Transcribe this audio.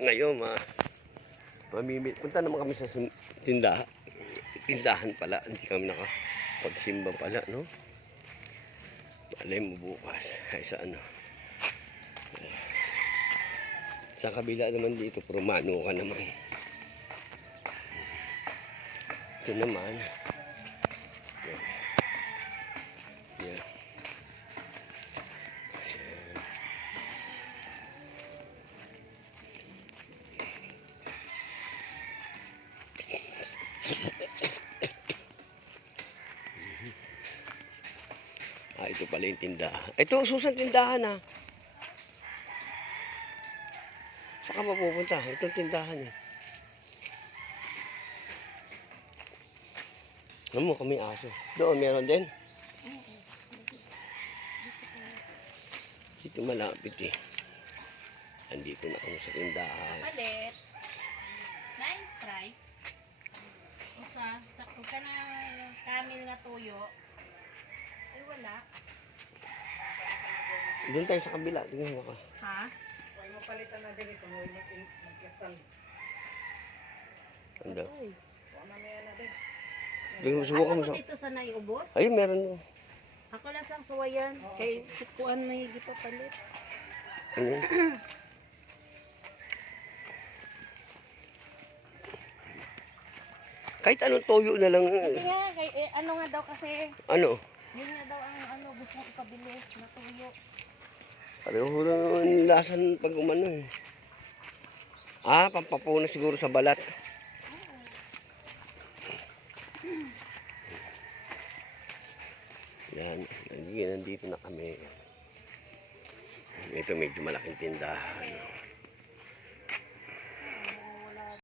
Ngayon, punta naman kami sa tindahan. Tindahan pala, hindi kami nakapagsimba pala, no? Malay mo bukas, ay sa ano. Sa kabila naman dito, Prumano ka naman. Ito naman. Yeah. Ito pala yung tindahan. Ito, susan tindahan ha. Saan ka mapupunta? Itong tindahan eh. Alam mo, kami aso. Doon, meron din. Dito malapit eh. Andito na kami sa tindahan. Palit. Nice fry. Isa, sakto ka na kamil na tuyo. Ay, wala. Doon tayo sa kabila. Tingnan mo ka. Ha? Huwag mo palitan na ganito. Huwag magkasal. Ando. Uy. Huwag mamaya na din. Tingnan mo, subukan mo. Asa ko dito sa naiubos? Ayun, meron yun. Ako lang sang suwayan. Kay sikuan may higit palit. Ano? Kahit anong toyo na lang. Hindi nga, ano nga daw kasi, Ano? yun nga daw ang gusto ko ipabili na tuyo. Pareho rin lasan pag umano eh. Pampapuna siguro sa balat. Yan, nandito na kami. Ito medyo malaking tindahan.